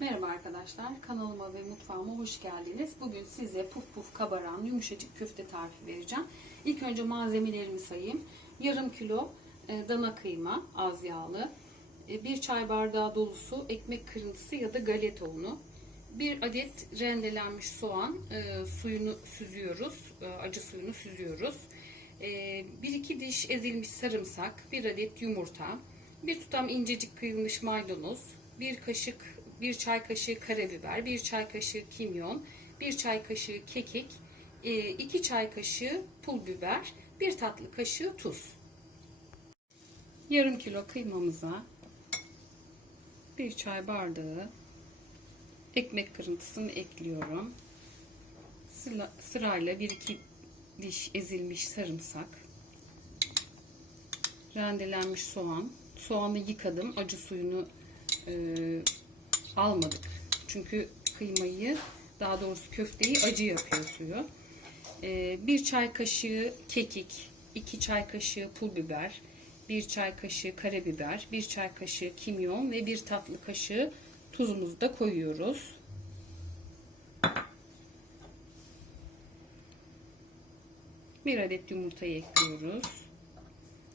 Merhaba arkadaşlar, kanalıma ve mutfağıma hoş geldiniz. Bugün size puf puf kabaran yumuşacık köfte tarifi vereceğim. İlk önce malzemelerimi sayayım. Yarım kilo e, dana kıyma, az yağlı. e, Bir çay bardağı dolusu ekmek kırıntısı ya da galeta unu. Bir adet rendelenmiş soğan, e, suyunu süzüyoruz, acı suyunu süzüyoruz. Bir iki diş ezilmiş sarımsak, bir adet yumurta, bir tutam incecik kıyılmış maydanoz, bir kaşık, bir çay kaşığı karabiber, bir çay kaşığı kimyon, bir çay kaşığı kekik, e, iki çay kaşığı pul biber, bir tatlı kaşığı tuz. Yarım kilo kıymamıza bir çay bardağı ekmek kırıntısını ekliyorum. Sıra, sırayla bir iki diş ezilmiş sarımsak, rendelenmiş soğan, soğanı yıkadım, acı suyunu e, almadık. Çünkü kıymayı, daha doğrusu köfteyi acı yapıyor suyu. E, bir çay kaşığı kekik, iki çay kaşığı pul biber, bir çay kaşığı karabiber, bir çay kaşığı kimyon ve bir tatlı kaşığı tuzumuzu da koyuyoruz. Bir adet yumurtayı ekliyoruz.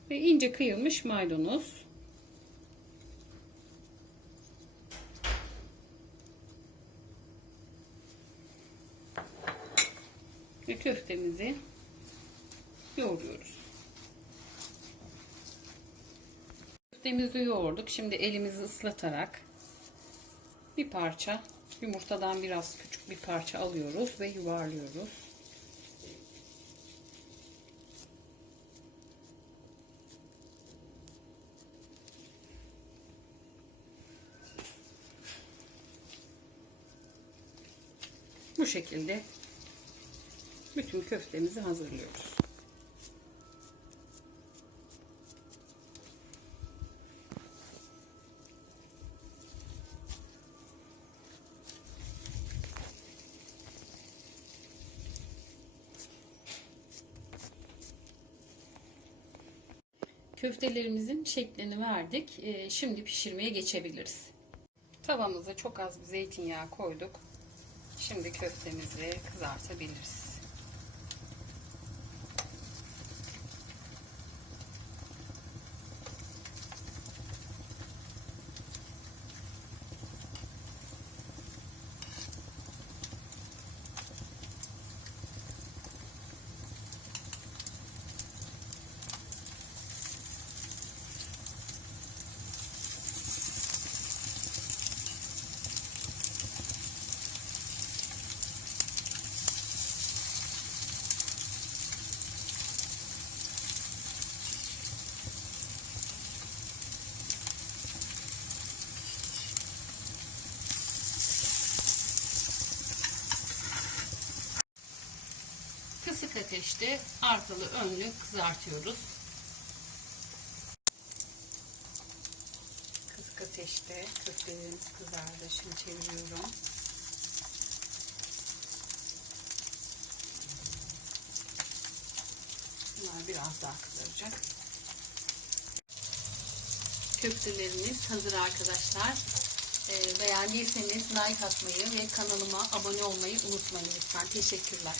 Ve ince kıyılmış maydanoz. Ve köftemizi yoğuruyoruz. Köftemizi yoğurduk. Şimdi elimizi ıslatarak bir parça yumurtadan biraz küçük bir parça alıyoruz ve yuvarlıyoruz. Bu şekilde bütün köftemizi hazırlıyoruz. Köftelerimizin şeklini verdik. Ee, Şimdi pişirmeye geçebiliriz. Tavamıza çok az bir zeytinyağı koyduk. Şimdi köftemizi kızartabiliriz. Kısık ateşte arkalı önlü kızartıyoruz. Kısık ateşte köftelerimiz kızardı. Şimdi çeviriyorum. Bunlar biraz daha kızaracak. Köftelerimiz hazır arkadaşlar. Ee, beğendiyseniz like atmayı ve kanalıma abone olmayı unutmayın lütfen. Teşekkürler.